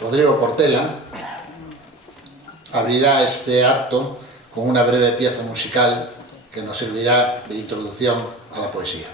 Rodrigo Portela abrirá este acto con una breve pieza musical que nos servirá de introducción a la poesía.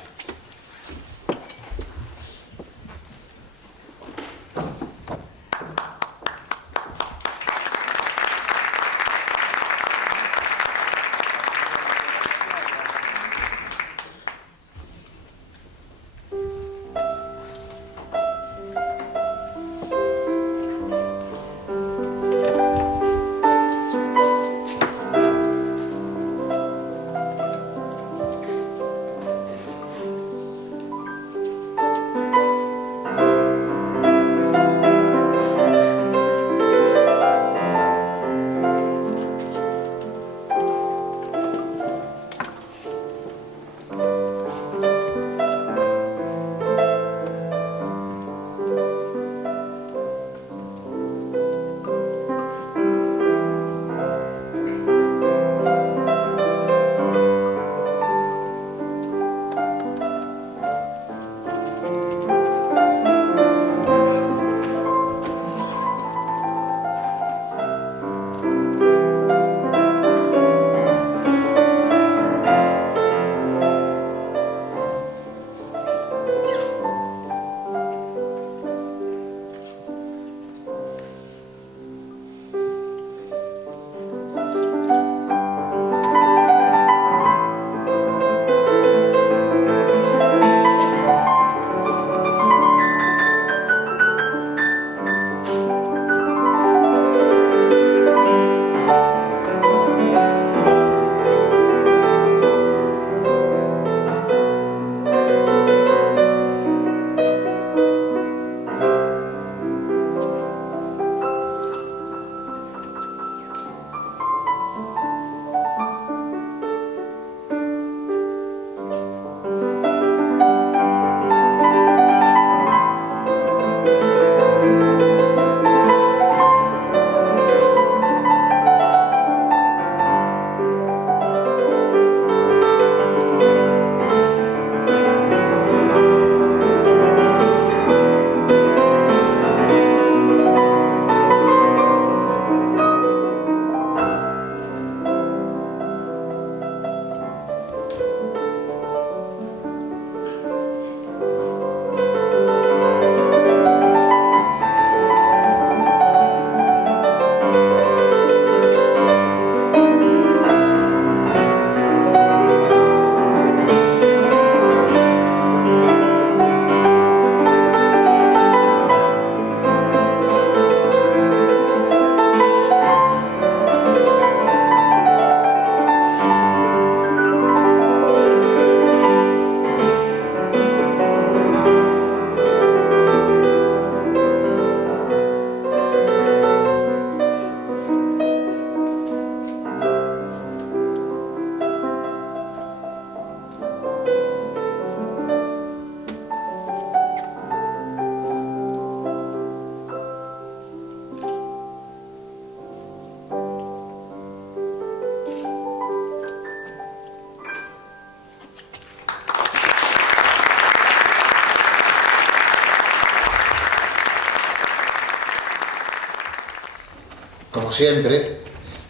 Como siempre,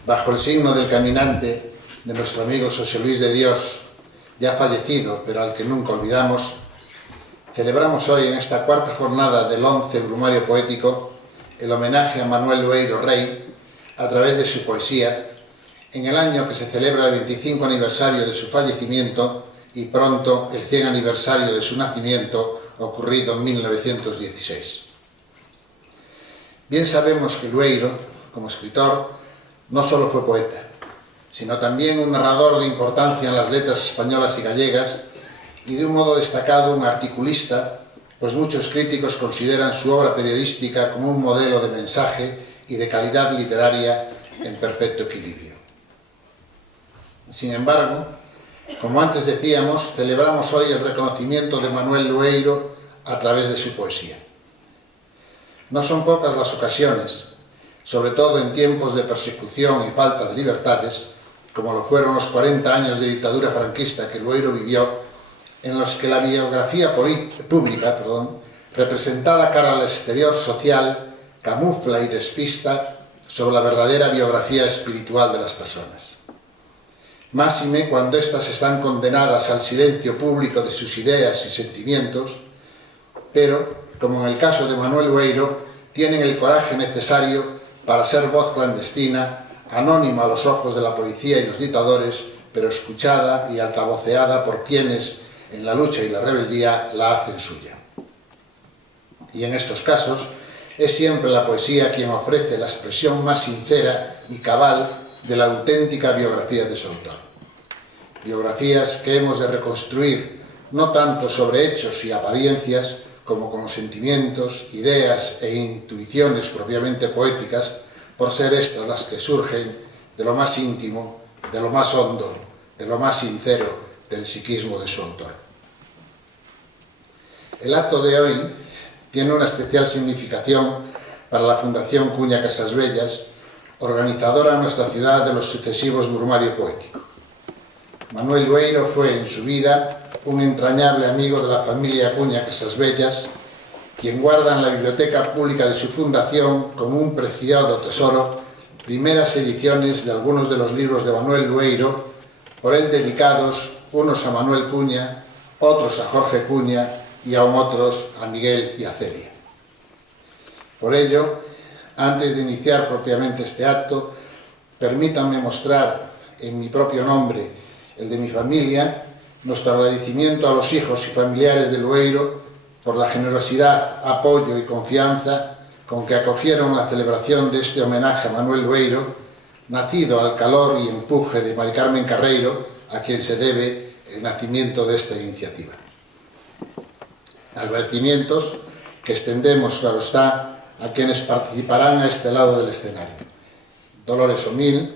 bajo el signo del caminante de nuestro amigo José Luis de Dios, ya fallecido, pero al que nunca olvidamos, celebramos hoy en esta cuarta jornada del 11 Brumario Poético el homenaje a Manuel Lueiro Rey a través de su poesía, en el año que se celebra el 25 aniversario de su fallecimiento y pronto el 100 aniversario de su nacimiento, ocurrido en 1916. Bien sabemos que Lueiro, como escritor, no solo fue poeta, sino también un narrador de importancia en las letras españolas y gallegas y de un modo destacado un articulista, pues muchos críticos consideran su obra periodística como un modelo de mensaje y de calidad literaria en perfecto equilibrio. Sin embargo, como antes decíamos, celebramos hoy el reconocimiento de Manuel Lueiro a través de su poesía. No son pocas las ocasiones, sobre todo en tiempos de persecución y falta de libertades, como lo fueron los 40 años de dictadura franquista que Lueiro vivió, en los que la biografía pública, representada cara al exterior social, camufla y despista sobre la verdadera biografía espiritual de las personas. Máxime cuando éstas están condenadas al silencio público de sus ideas y sentimientos, pero, como en el caso de Manuel Lueiro, tienen el coraje necesario para ser voz clandestina, anónima a los ojos de la policía y los dictadores, pero escuchada y altavoceada por quienes, en la lucha y la rebeldía, la hacen suya. Y en estos casos, es siempre la poesía quien ofrece la expresión más sincera y cabal de la auténtica biografía de su autor. Biografías que hemos de reconstruir no tanto sobre hechos y apariencias, como con sentimientos, ideas e intuiciones propiamente poéticas, por ser estas las que surgen de lo más íntimo, de lo más hondo, de lo más sincero del psiquismo de su autor. El acto de hoy tiene una especial significación para la Fundación Cuña Casasbellas, organizadora en nuestra ciudad de los sucesivos Brumario Poético. Manuel Lueiro fue en su vida un entrañable amigo de la familia Cuña Casasbellas, quien guarda en la biblioteca pública de su fundación como un preciado tesoro primeras ediciones de algunos de los libros de Manuel Lueiro, por él dedicados, unos a Manuel Cuña, otros a Jorge Cuña y aún otros a Miguel y a Celia. Por ello, antes de iniciar propiamente este acto, permítanme mostrar en mi propio nombre, el de mi familia, nuestro agradecimiento a los hijos y familiares de Lueiro por la generosidad, apoyo y confianza con que acogieron la celebración de este homenaje a Manuel Lueiro, nacido al calor y empuje de Mari Carmen Carreiro, a quien se debe el nacimiento de esta iniciativa. Agradecimientos que extendemos, claro está, a quienes participarán a este lado del escenario. Dolores Omil,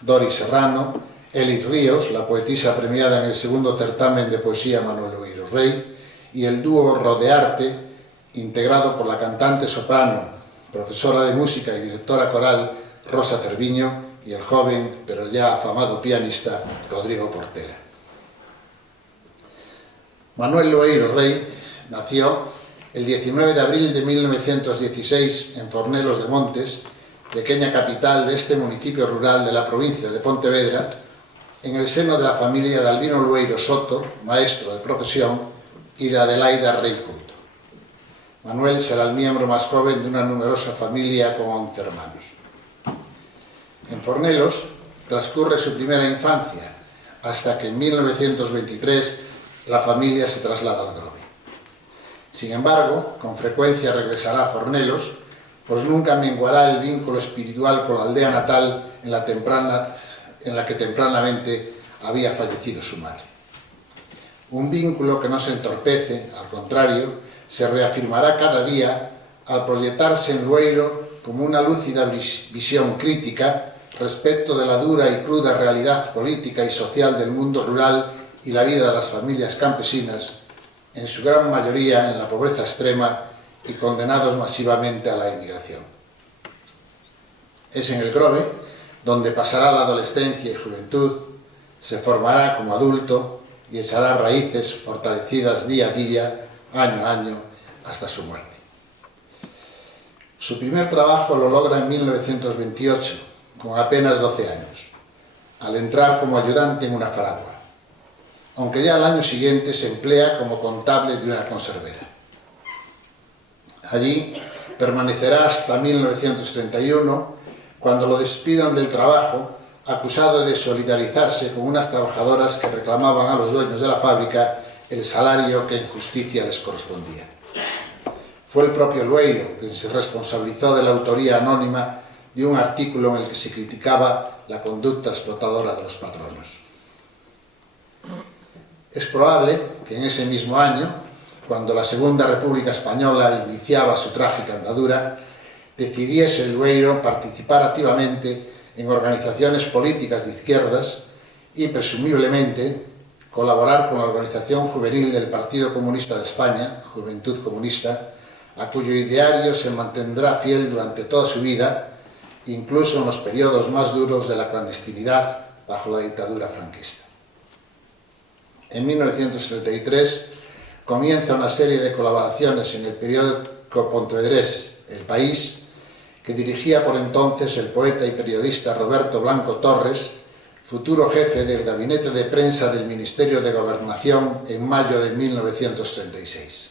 Doris Serrano, Elis Ríos, la poetisa premiada en el segundo certamen de poesía Manuel Lueiro Rey, y el dúo Rodearte, integrado por la cantante soprano, profesora de música y directora coral Rosa Cerviño y el joven, pero ya afamado pianista Rodrigo Portela. Manuel Lueiro Rey nació el 19 de abril de 1916 en Fornelos de Montes, pequeña capital de este municipio rural de la provincia de Pontevedra, en el seno de la familia de Albino Lueiro Soto, maestro de profesión, y de Adelaida Rey Couto. Manuel será el miembro más joven de una numerosa familia con 11 hermanos. En Fornelos transcurre su primera infancia, hasta que en 1923 la familia se traslada al Grove. Sin embargo, con frecuencia regresará a Fornelos, pues nunca menguará el vínculo espiritual con la aldea natal en la que tempranamente había fallecido su madre. Un vínculo que no se entorpece, al contrario, se reafirmará cada día al proyectarse en Lueiro como una lúcida visión crítica respecto de la dura y cruda realidad política y social del mundo rural y la vida de las familias campesinas, en su gran mayoría en la pobreza extrema y condenados masivamente a la emigración. Es en el Grove donde pasará la adolescencia y juventud, se formará como adulto y echará raíces fortalecidas día a día, año a año, hasta su muerte. Su primer trabajo lo logra en 1928, con apenas 12 años, al entrar como ayudante en una fragua, aunque ya al año siguiente se emplea como contable de una conservera. Allí permanecerá hasta 1931, cuando lo despidan del trabajo, acusado de solidarizarse con unas trabajadoras que reclamaban a los dueños de la fábrica el salario que en justicia les correspondía. Fue el propio Lueiro quien se responsabilizó de la autoría anónima de un artículo en el que se criticaba la conducta explotadora de los patronos. Es probable que en ese mismo año, cuando la Segunda República Española iniciaba su trágica andadura, decidiese Lueiro participar activamente en organizaciones políticas de izquierdas y, presumiblemente, colaborar con la organización juvenil del Partido Comunista de España, Juventud Comunista, a cuyo ideario se mantendrá fiel durante toda su vida, incluso en los periodos más duros de la clandestinidad bajo la dictadura franquista. En 1933 comienza una serie de colaboraciones en el periódico pontevedrés El País, que dirigía por entonces el poeta y periodista Roberto Blanco Torres, futuro jefe del gabinete de prensa del Ministerio de Gobernación en mayo de 1936.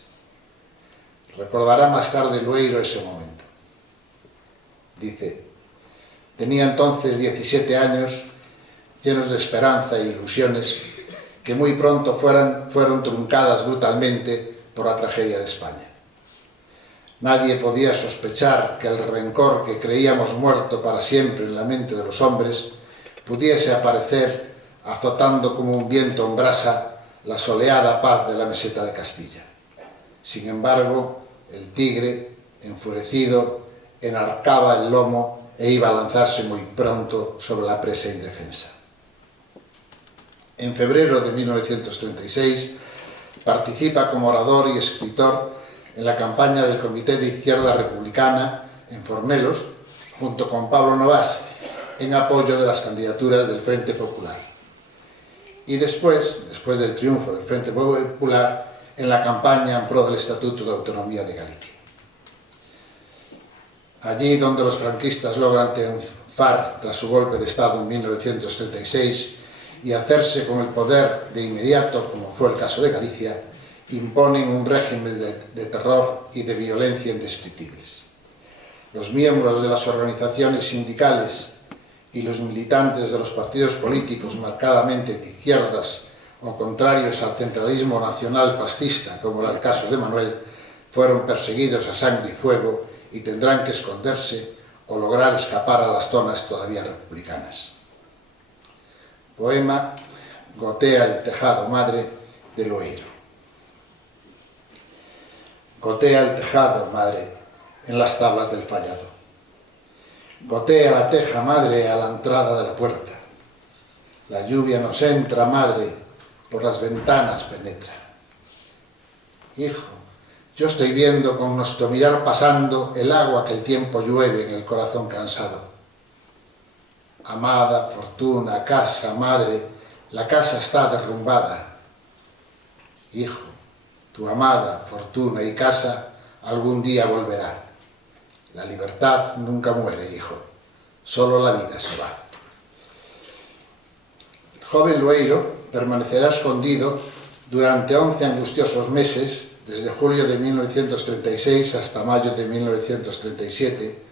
Recordará más tarde Lueiro ese momento. Dice: tenía entonces 17 años, llenos de esperanza e ilusiones, que muy pronto fueron truncadas brutalmente por la tragedia de España. Nadie podía sospechar que el rencor que creíamos muerto para siempre en la mente de los hombres pudiese aparecer azotando como un viento en brasa la soleada paz de la meseta de Castilla. Sin embargo, el tigre, enfurecido, enarcaba el lomo e iba a lanzarse muy pronto sobre la presa indefensa. En febrero de 1936 participa como orador y escritor en la campaña del Comité de Izquierda Republicana en Fornelos, junto con Pablo Novas, en apoyo de las candidaturas del Frente Popular. Y después del triunfo del Frente Popular, en la campaña en pro del Estatuto de Autonomía de Galicia. Allí donde los franquistas logran triunfar tras su golpe de Estado en 1936 y hacerse con el poder de inmediato, como fue el caso de Galicia, imponen un régimen de terror y de violencia indescriptibles. Los miembros de las organizaciones sindicales y los militantes de los partidos políticos marcadamente de izquierdas o contrarios al centralismo nacional fascista, como era el caso de Manuel, fueron perseguidos a sangre y fuego y tendrán que esconderse o lograr escapar a las zonas todavía republicanas. Poema Gotea el tejado madre de Lueiro. Gotea el tejado madre en las tablas del fallado. Gotea la teja madre a la entrada de la puerta. La lluvia nos entra madre, por las ventanas penetra. Hijo, yo estoy viendo con nuestro mirar pasando el agua que el tiempo llueve en el corazón cansado. Amada, fortuna, casa, madre, la casa está derrumbada. Hijo, tu amada, fortuna y casa algún día volverá. La libertad nunca muere, hijo, solo la vida se va. El joven Lueiro permanecerá escondido durante 11 angustiosos meses, desde julio de 1936 hasta mayo de 1937,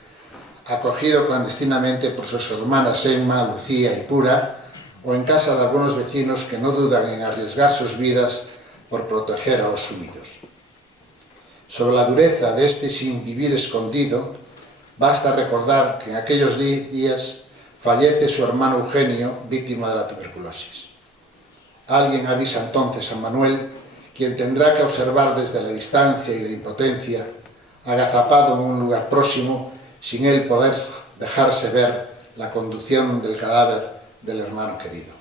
acogido clandestinamente por sus hermanas Emma, Lucía y Pura, o en casa de algunos vecinos que no dudan en arriesgar sus vidas por proteger a los sumidos. Sobre la dureza de este sin vivir escondido, basta recordar que en aquellos días fallece su hermano Eugenio, víctima de la tuberculosis. Alguien avisa entonces a Manuel, quien tendrá que observar desde la distancia y la impotencia, agazapado en un lugar próximo, sin él poder dejarse ver la conducción del cadáver del hermano querido.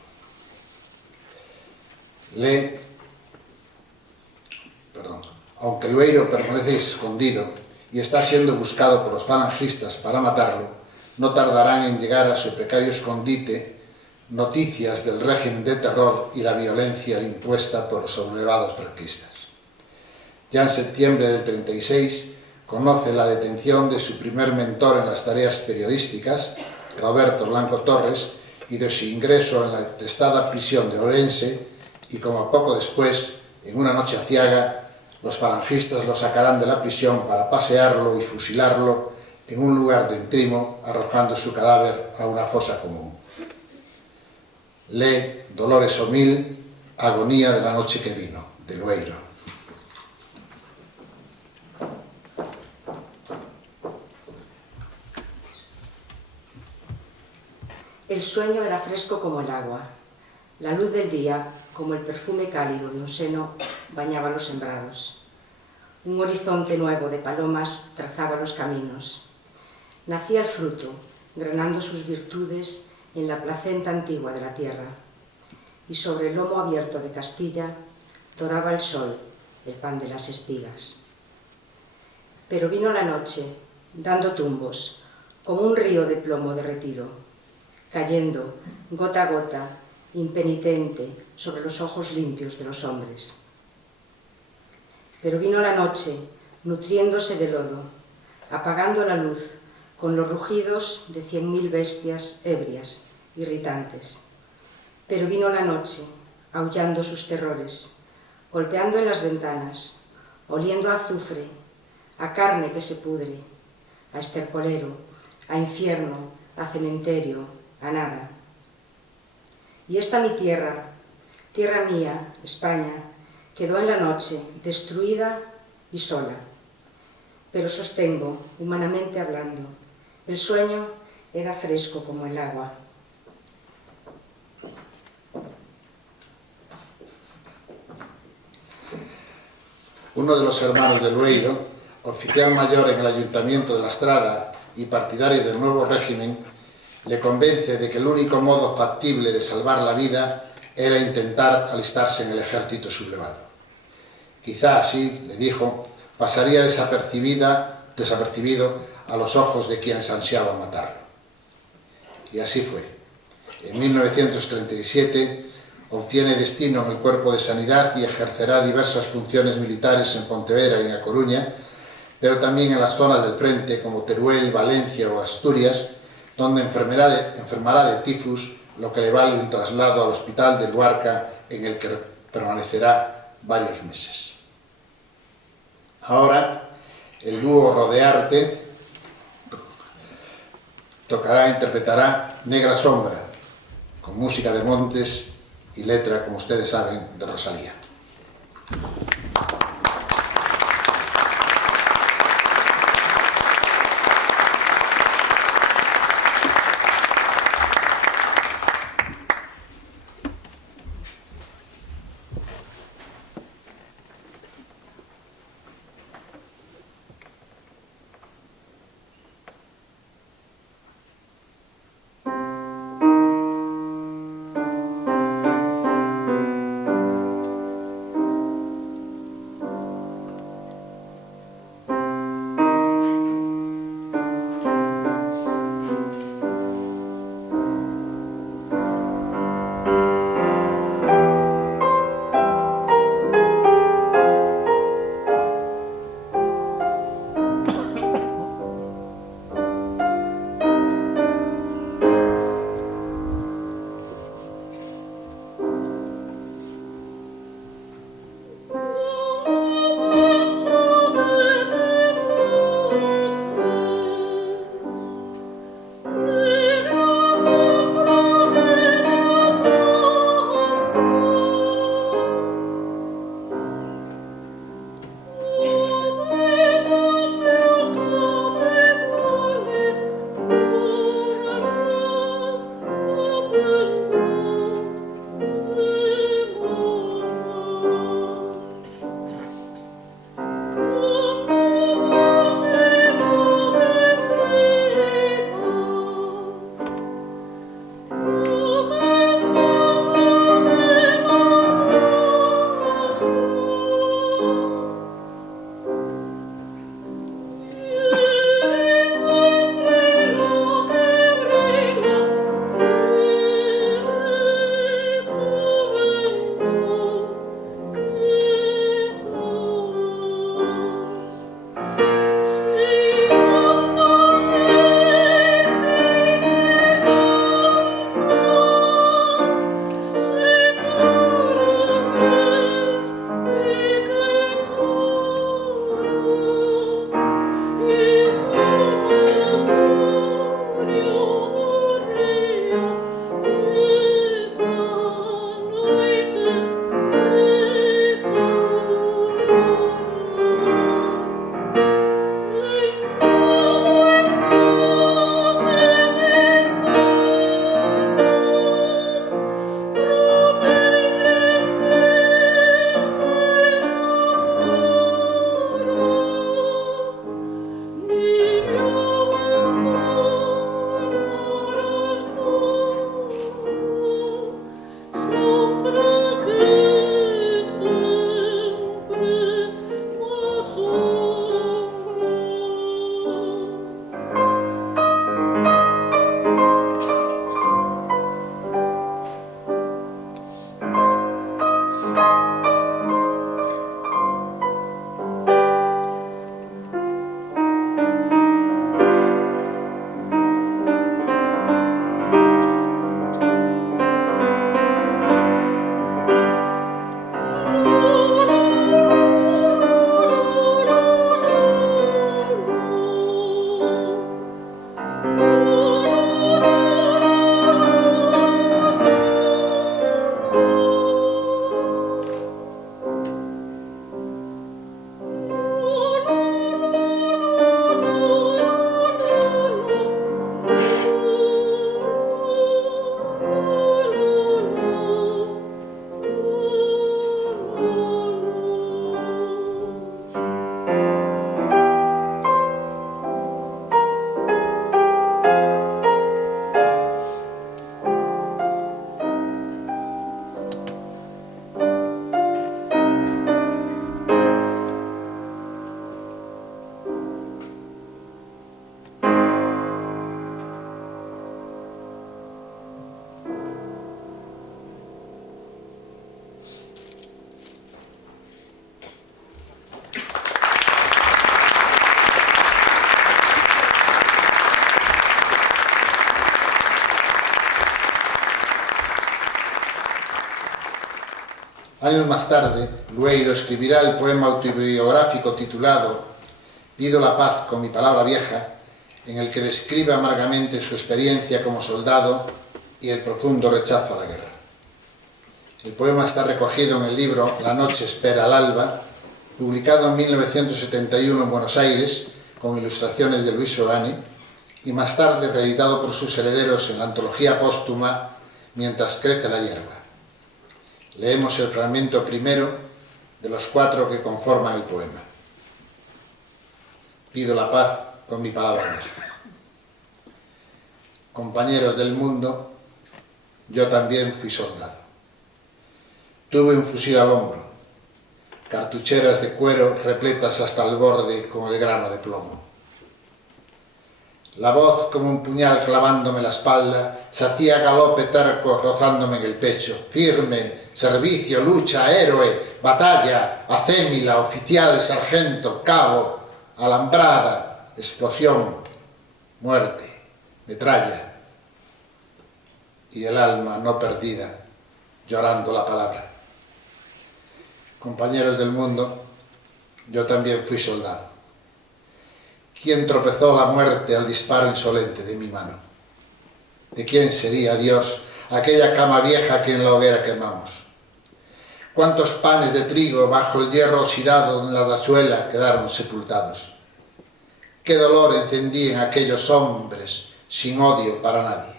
Aunque Lueiro permanece escondido y está siendo buscado por los falangistas para matarlo, no tardarán en llegar a su precario escondite noticias del régimen de terror y la violencia impuesta por los sublevados franquistas. Ya en septiembre del 36 conoce la detención de su primer mentor en las tareas periodísticas, Roberto Blanco Torres, y de su ingreso en la detestada prisión de Ourense, y como poco después, en una noche aciaga, los falangistas lo sacarán de la prisión para pasearlo y fusilarlo en un lugar de Entrimo, arrojando su cadáver a una fosa común. Lee Dolores Omil, Agonía de la noche que vino, de Lueiro. El sueño era fresco como el agua. La luz del día, como el perfume cálido de un seno, bañaba los sembrados. Un horizonte nuevo de palomas trazaba los caminos. Nacía el fruto, granando sus virtudes en la placenta antigua de la tierra. Y sobre el lomo abierto de Castilla doraba el sol, el pan de las espigas. Pero vino la noche, dando tumbos, como un río de plomo derretido, cayendo, gota a gota, impenitente, sobre los ojos limpios de los hombres. Pero vino la noche, nutriéndose de lodo, apagando la luz, con los rugidos de 100.000 bestias ebrias, irritantes. Pero vino la noche, aullando sus terrores, golpeando en las ventanas, oliendo a azufre, a carne que se pudre, a estercolero, a infierno, a cementerio, a nada. Y esta mi tierra, tierra mía, España, quedó en la noche, destruida y sola. Pero sostengo, humanamente hablando, el sueño era fresco como el agua. Uno de los hermanos de Lueiro, oficial mayor en el Ayuntamiento de La Estrada y partidario del nuevo régimen, le convence de que el único modo factible de salvar la vida era intentar alistarse en el ejército sublevado. Quizá así, le dijo, pasaría desapercibido a los ojos de quienes ansiaban matarlo. Y así fue. En 1937 obtiene destino en el Cuerpo de Sanidad y ejercerá diversas funciones militares en Pontevedra y en A Coruña, pero también en las zonas del frente como Teruel, Valencia o Asturias, donde enfermará de tifus, lo que le vale un traslado al hospital de Luarca, en el que permanecerá varios meses. Ahora, el dúo Rodearte interpretará Negra Sombra, con música de Montes y letra, como ustedes saben, de Rosalía. Años más tarde, Lueiro escribirá el poema autobiográfico titulado Pido la paz con mi palabra vieja, en el que describe amargamente su experiencia como soldado y el profundo rechazo a la guerra. El poema está recogido en el libro La noche espera al alba, publicado en 1971 en Buenos Aires, con ilustraciones de Luis Ogani, y más tarde reeditado por sus herederos en la antología póstuma Mientras crece la hierba. Leemos el fragmento primero de los 4 que conforman el poema. Pido la paz con mi palabra vieja. Compañeros del mundo, yo también fui soldado. Tuve un fusil al hombro, cartucheras de cuero repletas hasta el borde con el grano de plomo. La voz, como un puñal clavándome la espalda, se hacía galope terco rozándome en el pecho. Firme, servicio, lucha, héroe, batalla, acémila, oficial, sargento, cabo, alambrada, explosión, muerte, metralla. Y el alma no perdida, llorando la palabra. Compañeros del mundo, yo también fui soldado. ¿Quién tropezó la muerte al disparo insolente de mi mano? ¿De quién sería, Dios, aquella cama vieja que en la hoguera quemamos? ¿Cuántos panes de trigo bajo el hierro oxidado en la rasuela quedaron sepultados? ¿Qué dolor encendí en aquellos hombres sin odio para nadie?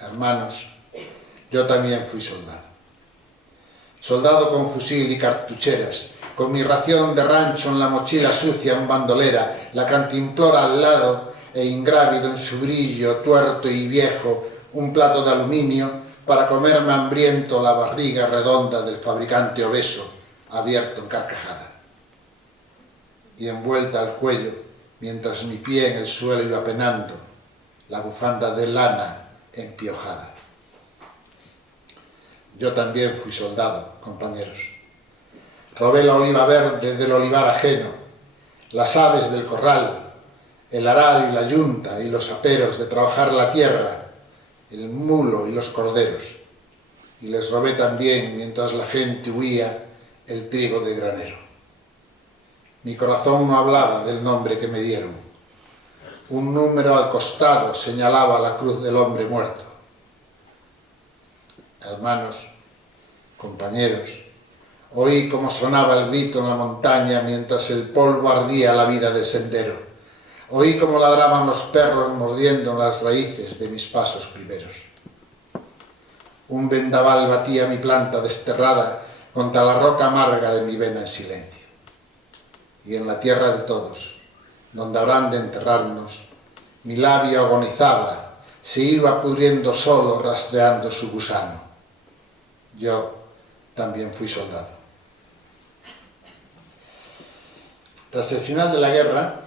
Hermanos, yo también fui soldado. Soldado con fusil y cartucheras, con mi ración de rancho en la mochila sucia en bandolera, la cantimplora al lado e ingrávido en su brillo, tuerto y viejo, un plato de aluminio para comerme hambriento la barriga redonda del fabricante obeso, abierto en carcajada. Y envuelta al cuello, mientras mi pie en el suelo iba penando, la bufanda de lana empiojada. Yo también fui soldado, compañeros. Robé la oliva verde del olivar ajeno, las aves del corral, el arado y la yunta y los aperos de trabajar la tierra, el mulo y los corderos. Y les robé también, mientras la gente huía, el trigo de granero. Mi corazón no hablaba del nombre que me dieron. Un número al costado señalaba la cruz del hombre muerto. Hermanos, compañeros, oí cómo sonaba el grito en la montaña mientras el polvo ardía la vida del sendero. Oí cómo ladraban los perros mordiendo las raíces de mis pasos primeros. Un vendaval batía mi planta desterrada contra la roca amarga de mi vena en silencio. Y en la tierra de todos, donde habrán de enterrarnos, mi labio agonizaba, se iba pudriendo solo rastreando su gusano. Yo también fui soldado. Tras el final de la guerra,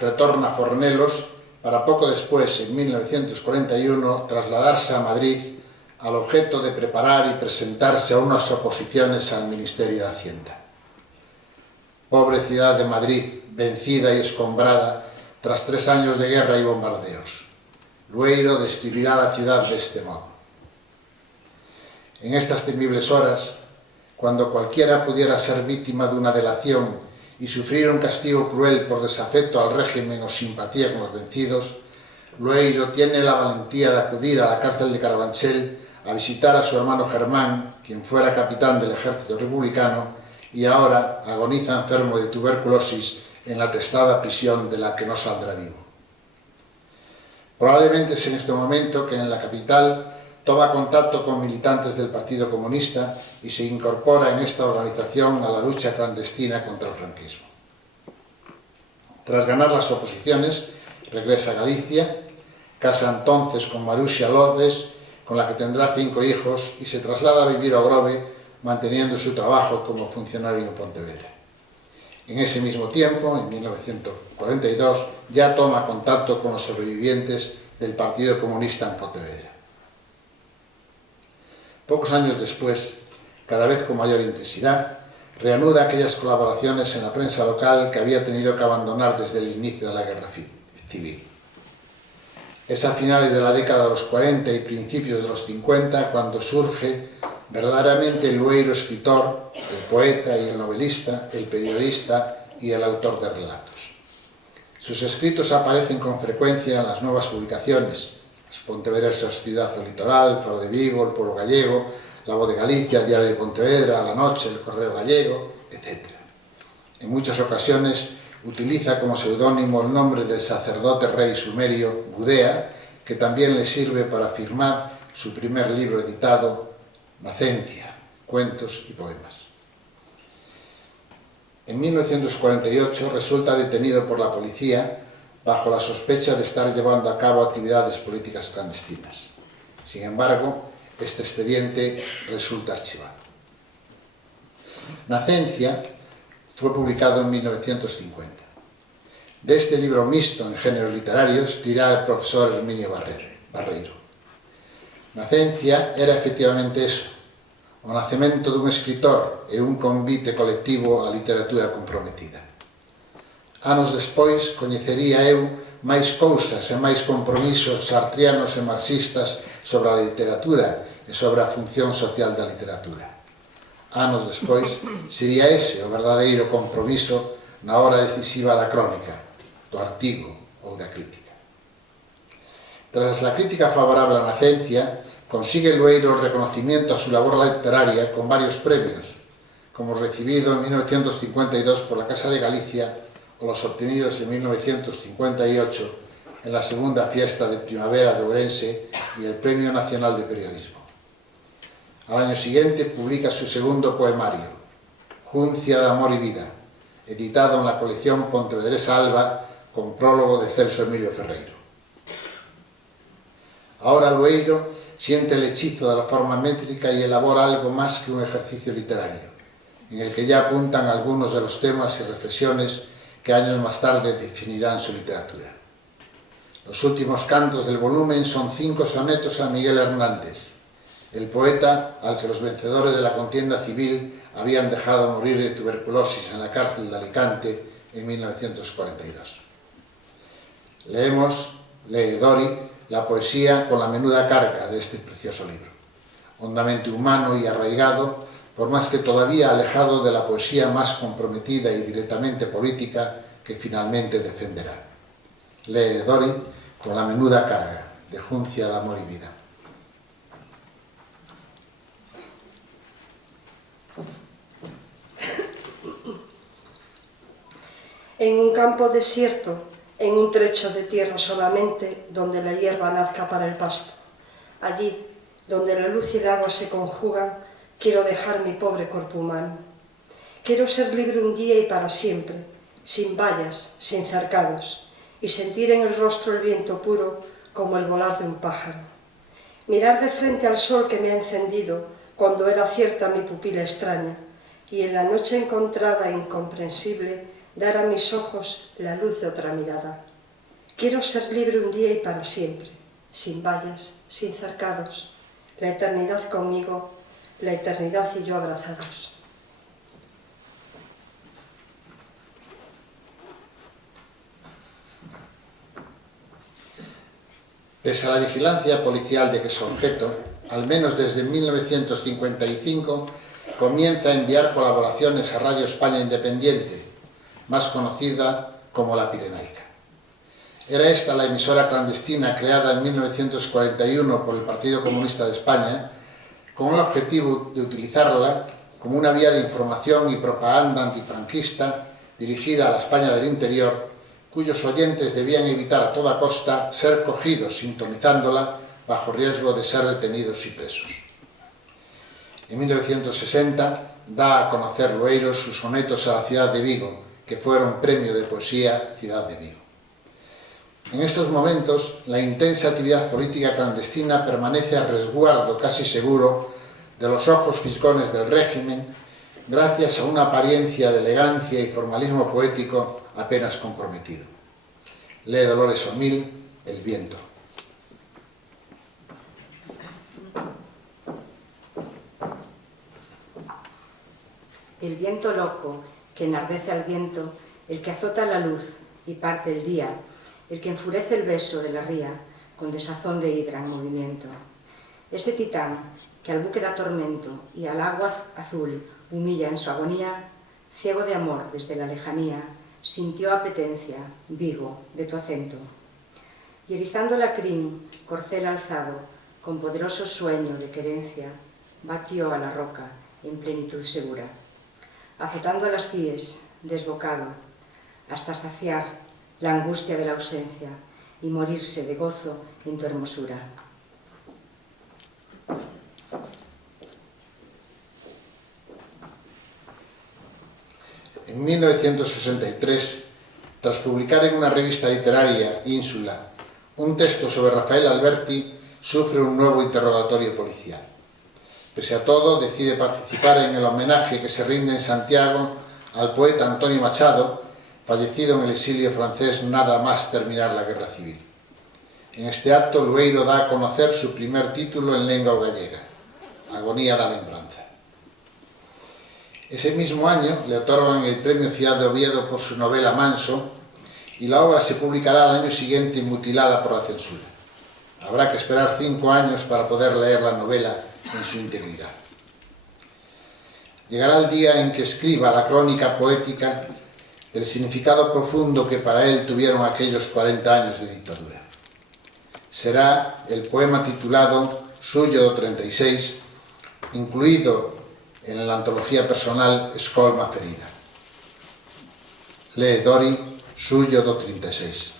retorna a Fornelos para poco después, en 1941, trasladarse a Madrid al objeto de preparar y presentarse a unas oposiciones al Ministerio de Hacienda. Pobre ciudad de Madrid, vencida y escombrada tras 3 años de guerra y bombardeos. Lueiro describirá la ciudad de este modo. En estas temibles horas, cuando cualquiera pudiera ser víctima de una delación y sufrir un castigo cruel por desafecto al régimen o simpatía con los vencidos, Lueiro tiene la valentía de acudir a la cárcel de Carabanchel a visitar a su hermano Germán, quien fuera capitán del ejército republicano y ahora agoniza enfermo de tuberculosis en la atestada prisión de la que no saldrá vivo. Probablemente es en este momento que en la capital toma contacto con militantes del Partido Comunista y se incorpora en esta organización a la lucha clandestina contra el franquismo. Tras ganar las oposiciones, regresa a Galicia, casa entonces con Marusia López, con la que tendrá 5 hijos, y se traslada a vivir a Ogrove, manteniendo su trabajo como funcionario en Pontevedra. En ese mismo tiempo, en 1942, ya toma contacto con los sobrevivientes del Partido Comunista en Pontevedra. Pocos años después, cada vez con mayor intensidad, reanuda aquellas colaboraciones en la prensa local que había tenido que abandonar desde el inicio de la guerra civil. Es a finales de la década de los 40 y principios de los 50 cuando surge verdaderamente el Lueiro escritor, el poeta y el novelista, el periodista y el autor de relatos. Sus escritos aparecen con frecuencia en las nuevas publicaciones, As Pontevedresas Ciudad o Litoral, Faro de Vigo, El Pueblo Gallego, La Voz de Galicia, Diario de Pontevedra, La Noche, El Correo Gallego, etc. En muchas ocasiones utiliza como seudónimo el nombre del sacerdote rey sumerio Gudea, que también le sirve para firmar su primer libro editado, Nacentia, Cuentos y Poemas. En 1948 resulta detenido por la policía bajo la sospecha de estar llevando a cabo actividades políticas clandestinas. Sin embargo, este expediente resulta archivado. Nacencia fue publicado en 1950. De este libro mixto en géneros literarios dirá el profesor Herminio Barreiro. Nacencia era efectivamente eso, o nacemento dun escritor e un convite colectivo á literatura comprometida. Anos despois coñecería eu máis cousas e máis compromisos sartrianos e marxistas sobre a literatura e sobre a función social da literatura. Anos despois sería ese o verdadeiro compromiso na hora decisiva da crónica, do artigo ou da crítica. Tras la crítica favorable a Nacencia, consigue Lueiro el reconocimiento a su labor literaria con varios premios, como recibido en 1952 por la Casa de Galicia o los obtenidos en 1958 en la segunda fiesta de primavera de Ourense y el Premio Nacional de Periodismo. Al año siguiente publica su segundo poemario, Juncia de Amor y Vida, editado en la colección Pontevedresa Alba con prólogo de Celso Emilio Ferreiro. Ahora Lueiro siente el hechizo de la forma métrica y elabora algo más que un ejercicio literario, en el que ya apuntan algunos de los temas y reflexiones que años más tarde definirán su literatura. Los últimos cantos del volumen son 5 sonetos a Miguel Hernández, el poeta al que los vencedores de la contienda civil habían dejado morir de tuberculosis en la cárcel de Alicante en 1942. Lee Dori, la poesía con la menuda carga de este precioso libro, hondamente humano y arraigado, por más que todavía alejado de la poesía más comprometida y directamente política que finalmente defenderá. Lee Dori con la menuda carga de Juncia de Amor y Vida. En un campo desierto, en un trecho de tierra solamente, donde la hierba nazca para el pasto. Allí, donde la luz y el agua se conjugan, quiero dejar mi pobre cuerpo humano. Quiero ser libre un día y para siempre, sin vallas, sin cercados, y sentir en el rostro el viento puro como el volar de un pájaro. Mirar de frente al sol que me ha encendido cuando era cierta mi pupila extraña, y en la noche encontrada e incomprensible dar a mis ojos la luz de otra mirada. Quiero ser libre un día y para siempre, sin vallas, sin cercados, la eternidad conmigo, la eternidad y yo abrazados. Pese a la vigilancia policial de que es objeto, al menos desde 1955 comienza a enviar colaboraciones a Radio España Independiente, más conocida como La Pirenaica. Era esta la emisora clandestina creada en 1941 por el Partido Comunista de España, con el objetivo de utilizarla como una vía de información y propaganda antifranquista dirigida a la España del interior, cuyos oyentes debían evitar a toda costa ser cogidos sintonizándola bajo riesgo de ser detenidos y presos. En 1960 da a conocer Lueiro sus sonetos a la ciudad de Vigo, que fueron Premio de Poesía Ciudad de Vigo. En estos momentos, la intensa actividad política clandestina permanece a resguardo casi seguro de los ojos fisgones del régimen, gracias a una apariencia de elegancia y formalismo poético apenas comprometido. Lee Dolores O'Mill, El viento. El viento loco que enardece al viento, el que azota la luz y parte el día, el que enfurece el beso de la ría con desazón de hidra en movimiento. Ese titán que al buque da tormento y al agua azul humilla en su agonía, ciego de amor desde la lejanía, sintió apetencia, Vigo, de tu acento. Y erizando la crin, corcel alzado, con poderoso sueño de querencia, batió a la roca en plenitud segura, azotando a las cies, desbocado, hasta saciar la angustia de la ausencia y morirse de gozo en tu hermosura. En 1963, tras publicar en una revista literaria, Ínsula, un texto sobre Rafael Alberti, sufre un nuevo interrogatorio policial. Pese a todo, decide participar en el homenaje que se rinde en Santiago al poeta Antonio Machado, fallecido en el exilio francés nada más terminar la Guerra Civil. En este acto, Lueiro da a conocer su primer título en lengua gallega, Agonía da Lembranza. Ese mismo año le otorgan el Premio Ciudad de Oviedo por su novela Manso, y la obra se publicará al año siguiente mutilada por la censura. Habrá que esperar 5 años para poder leer la novela en su integridad. Llegará el día en que escriba la crónica poética del significado profundo que para él tuvieron aquellos 40 años de dictadura. Será el poema titulado Suyo do 36, incluido en la antología personal Escolma Ferida. Lee Dori, Suyo do 36.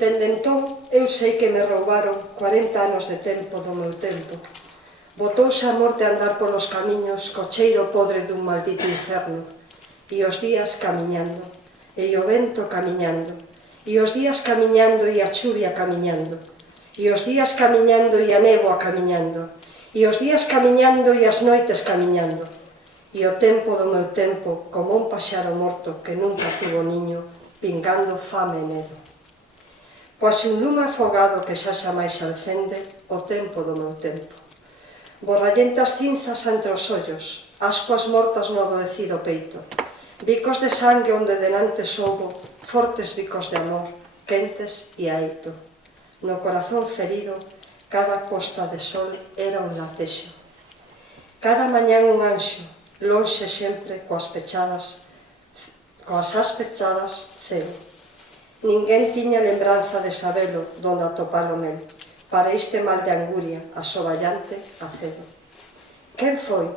Dende entón, eu sei que me roubaron 40 anos de tempo do meu tempo. Botouse a morte a andar polos camiños co cheiro podre dun maldito inferno, e os días camiñando, e o vento camiñando, e os días camiñando e a chuvia camiñando, e os días camiñando e a néboa camiñando, e os días camiñando e as noites camiñando, e o tempo do meu tempo como un paxaro morto que nunca tivo niño, pingando fame e medo. Pois un lume afogado que xa xamais se encende o tempo do meu tempo. Borrallentas cinzas entre os ollos, ascuas mortas no adoecido peito, bicos de sangue onde denantes houbo, fortes bicos de amor, quentes e aito. No corazón ferido, cada posta de sol era un latexo. Cada mañán un anxo, lonxe sempre coas as pechadas ceo. Ninguén tiña lembranza de sabelo donde atopalo meu, para este mal de anguria, asoballante, acedo. Quen foi?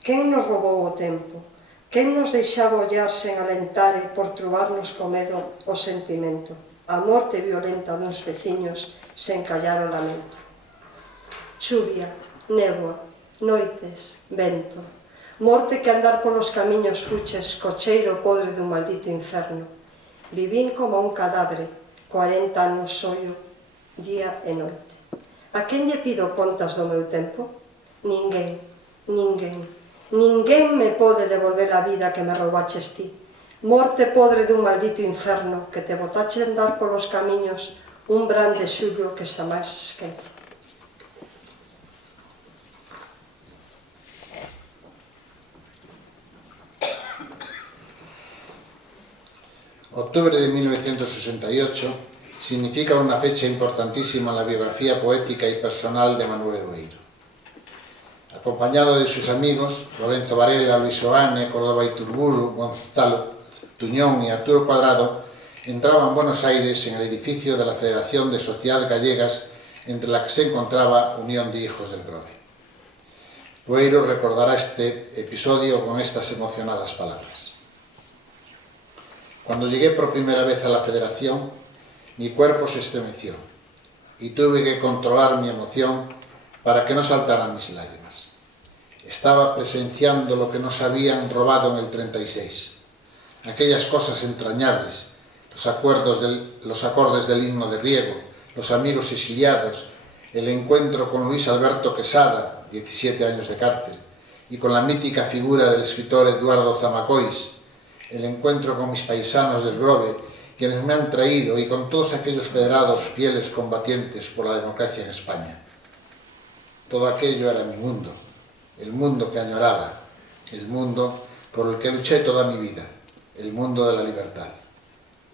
Quen nos roubou o tempo? Quen nos deixaba ollar sen alentare por trubarnos co medo o sentimento, a morte violenta duns veciños sen callar o lamento? Chuvia, néboa, noites, vento, morte que andar polos camiños fuches co cheiro podre dun maldito inferno. Vivín como un cadáver, 40 anos sollo, día e noite. A quen lle pido contas do meu tempo? Ninguén, ninguén, ninguén me pode devolver a vida que me roubaches ti. Morte podre dun maldito inferno que te botache andar polos camiños un brán de xullo que xa máis esquezo. Octubre de 1968 significa una fecha importantísima en la biografía poética y personal de Manuel Lueiro. Acompañado de sus amigos, Lorenzo Varela, Luis Oane, Córdoba Iturburu, Gonzalo Tuñón y Arturo Cuadrado, entraba en Buenos Aires en el edificio de la Federación de Sociedades Gallegas, entre la que se encontraba Unión de Hijos del Grove. Lueiro recordará este episodio con estas emocionadas palabras. Cuando llegué por primera vez a la Federación, mi cuerpo se estremeció y tuve que controlar mi emoción para que no saltaran mis lágrimas. Estaba presenciando lo que nos habían robado en el 36, aquellas cosas entrañables, los acordes del himno de Riego, los amigos exiliados, el encuentro con Luis Alberto Quesada, 17 años de cárcel, y con la mítica figura del escritor Eduardo Zamacois, el encuentro con mis paisanos del Grove, quienes me han traído, y con todos aquellos federados fieles combatientes por la democracia en España. Todo aquello era mi mundo, el mundo que añoraba, el mundo por el que luché toda mi vida, el mundo de la libertad.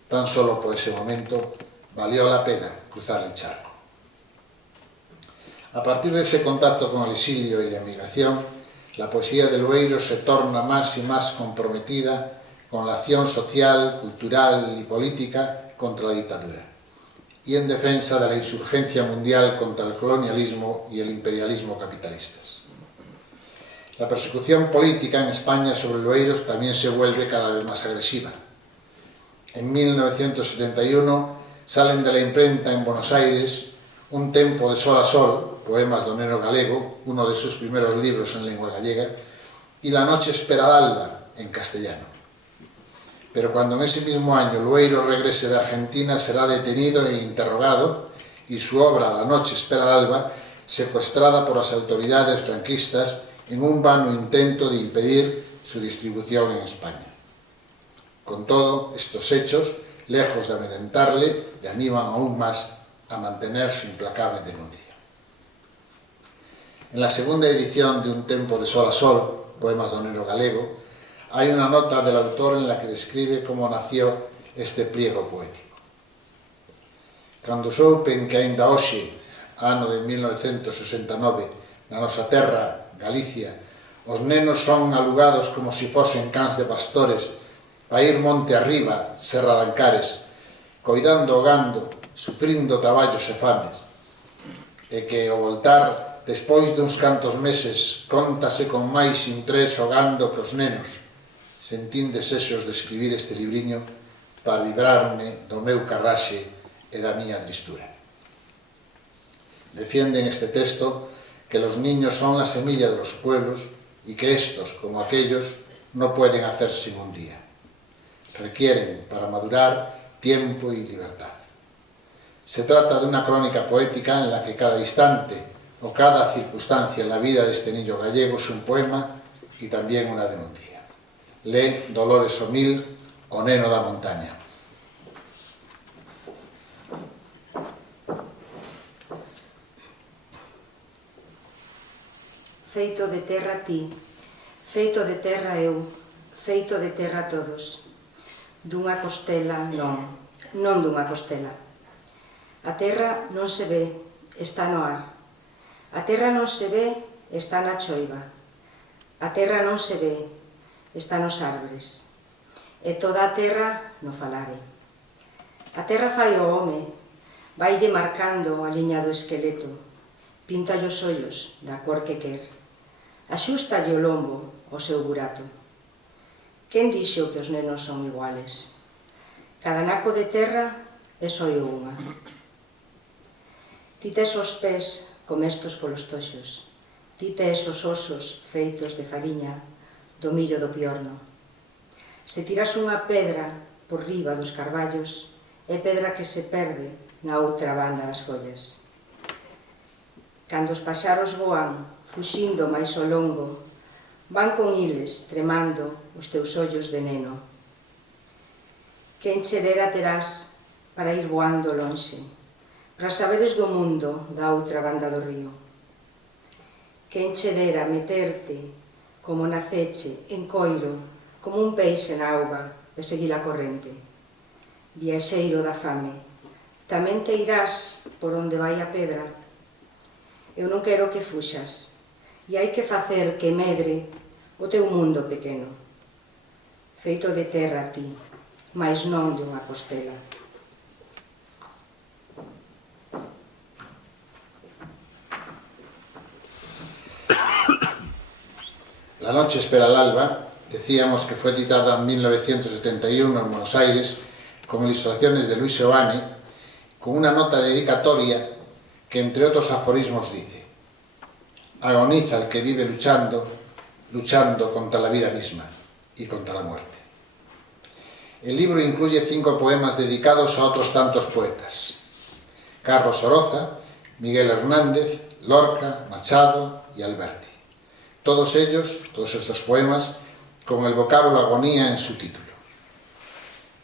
tan solo por ese momento valió la pena cruzar el charco. A partir de ese contacto con el exilio y la emigración, la poesía de Lueiro se torna más y más comprometida con la acción social, cultural y política contra la dictadura y en defensa de la insurgencia mundial contra el colonialismo y el imperialismo capitalistas. La persecución política en España sobre Lueiro también se vuelve cada vez más agresiva. En 1971 salen de la imprenta en Buenos Aires Un tempo de sol a sol, poemas de Neno Galego, uno de sus primeros libros en lengua gallega, y La noche espera al alba, en castellano. Pero cuando en ese mismo año Lueiro regrese de Argentina será detenido e interrogado y su obra La noche espera al alba secuestrada por las autoridades franquistas en un vano intento de impedir su distribución en España. Con todo, estos hechos, lejos de amedrentarle, le animan aún más a mantener su implacable denuncia. En la segunda edición de Un tempo de sol a sol, poemas de Neno Galego, hay una nota del autor en la que describe cómo nació este pliego poético. Cando soupen que aínda hoxe, ano de 1969, na nosa terra, Galicia, os nenos son alugados como se fosen cans de pastores para ir monte arriba, serra de Ancares, coidando o gando, sufrindo traballos e fames, e que ao voltar, despois duns cantos meses, contase con máis interés o gando que os nenos, sentín desexos de escribir este libriño para librarme do meu carraxe e da miña tristura. Defienden este texto que los niños son la semilla de los pueblos y que estos, como aquellos, no pueden hacerse en un día. Requieren, para madurar, tiempo y libertad. Se trata de una crónica poética en la que cada instante o cada circunstancia en la vida de este niño gallego es un poema y también una denuncia. Lee Dolores Omil, O neno da montaña. Feito de terra ti, feito de terra eu, feito de terra todos. Dunha costela non, non dunha costela. A terra non se ve, está no ar. A terra non se ve, está na choiva. A terra non se ve, está nos árbores. E toda a terra no falare. A terra fai o home, vaille marcando a liña do esqueleto, pintalle os ollos da cor que quer, axústalle o lombo ao seu burato. Quen dixo que os nenos son iguales? Cada naco de terra é soio unha. Ti tes os pés comestos polos toxos, ti tes os osos feitos de fariña do millo do piorno. Se tiras unha pedra por riba dos carballos, é pedra que se perde na outra banda das follas. Cando os paxaros voan, fuxindo máis ao longo, van con iles tremando os teus ollos de neno. Quen che dera terás para ir voando lonxe, para saberes do mundo da outra banda do río. Quen che dera meterte como naceche en coiro, como un peixe na auga e seguir a corrente. Viaxeiro da fame, tamén te irás por onde vai a pedra. Eu non quero que fuxas, e hai que facer que medre o teu mundo pequeno. Feito de terra ti, mais non de unha costela. La noche espera al alba, decíamos que fue editada en 1971 en Buenos Aires con ilustraciones de Luis Seoane, con una nota dedicatoria que entre otros aforismos dice: agoniza el que vive luchando contra la vida misma y contra la muerte. El libro incluye 5 poemas dedicados a otros tantos poetas: Carlos Oroza, Miguel Hernández, Lorca, Machado y Alberti. Todos estos poemas, con el vocablo agonía en su título.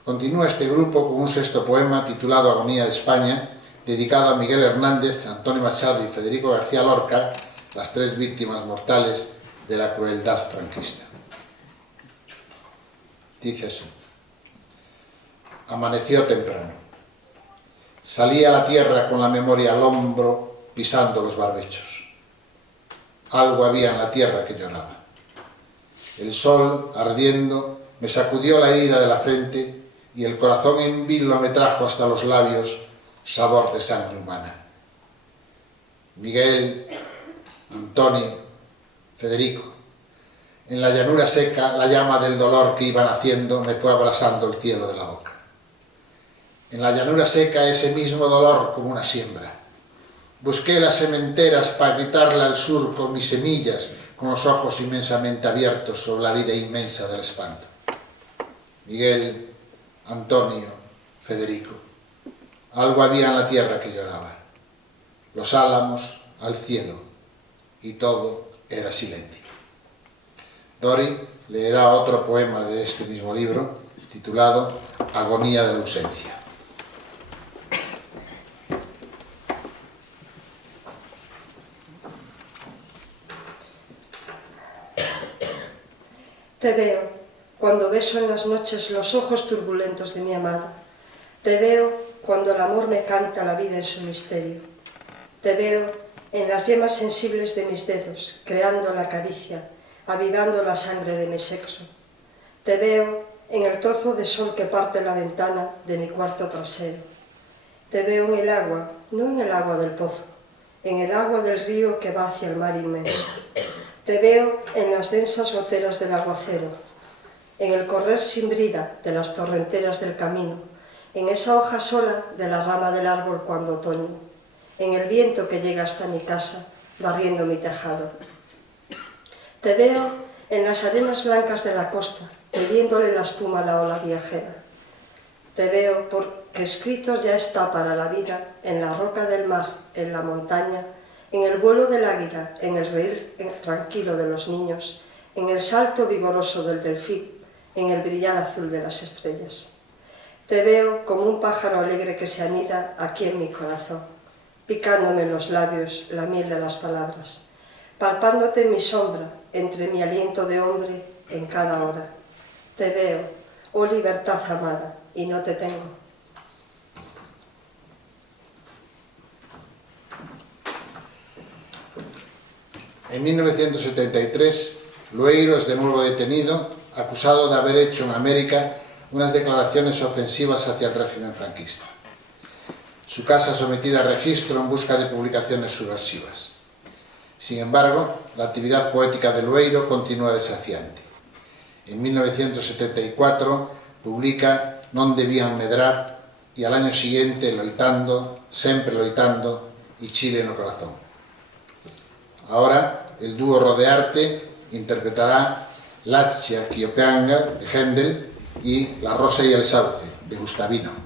Continúa este grupo con un 6º poema titulado Agonía de España, dedicado a Miguel Hernández, Antonio Machado y Federico García Lorca, las 3 víctimas mortales de la crueldad franquista. Dice así: Amaneció temprano. Salí a la tierra con la memoria al hombro, pisando los barbechos. Algo había en la tierra que lloraba. El sol, ardiendo, me sacudió la herida de la frente y el corazón en vilo me trajo hasta los labios sabor de sangre humana. Miguel, Antonio, Federico. En la llanura seca, la llama del dolor que iba naciendo me fue abrasando el cielo de la boca. En la llanura seca, ese mismo dolor como una siembra. Busqué las sementeras para gritarle al sur con mis semillas, con los ojos inmensamente abiertos sobre la herida inmensa del espanto. Miguel, Antonio, Federico. Algo había en la tierra que lloraba. Los álamos al cielo, y todo era silencio. Dori leerá otro poema de este mismo libro, titulado Agonía de la ausencia. Te veo cuando beso en las noches los ojos turbulentos de mi amada. Te veo cuando el amor me canta la vida en su misterio. Te veo en las yemas sensibles de mis dedos, creando la caricia, avivando la sangre de mi sexo. Te veo en el trozo de sol que parte la ventana de mi cuarto trasero. Te veo en el agua, no en el agua del pozo, en el agua del río que va hacia el mar inmenso. Te veo en las densas goteras del aguacero, en el correr sin brida de las torrenteras del camino, en esa hoja sola de la rama del árbol cuando otoño, en el viento que llega hasta mi casa, barriendo mi tejado. Te veo en las arenas blancas de la costa, bebiéndole la espuma a la ola viajera. Te veo porque escrito ya está para la vida, en la roca del mar, en la montaña, en el vuelo del águila, en el reír tranquilo de los niños, en el salto vigoroso del delfín, en el brillar azul de las estrellas. Te veo como un pájaro alegre que se anida aquí en mi corazón, picándome en los labios la miel de las palabras, palpándote en mi sombra, entre mi aliento de hombre en cada hora. Te veo, oh libertad amada, y no te tengo. En 1973, Lueiro es de nuevo detenido, acusado de haber hecho en América unas declaraciones ofensivas hacia el régimen franquista. Su casa sometida a registro en busca de publicaciones subversivas. Sin embargo, la actividad poética de Lueiro continúa desafiante. En 1974 publica Non debían medrar y al año siguiente Loitando, sempre loitando y Chile no corazón. Ahora, el dúo Rodearte interpretará Lascia Chiopeanga de Händel y La rosa y el sauce de Gustavino.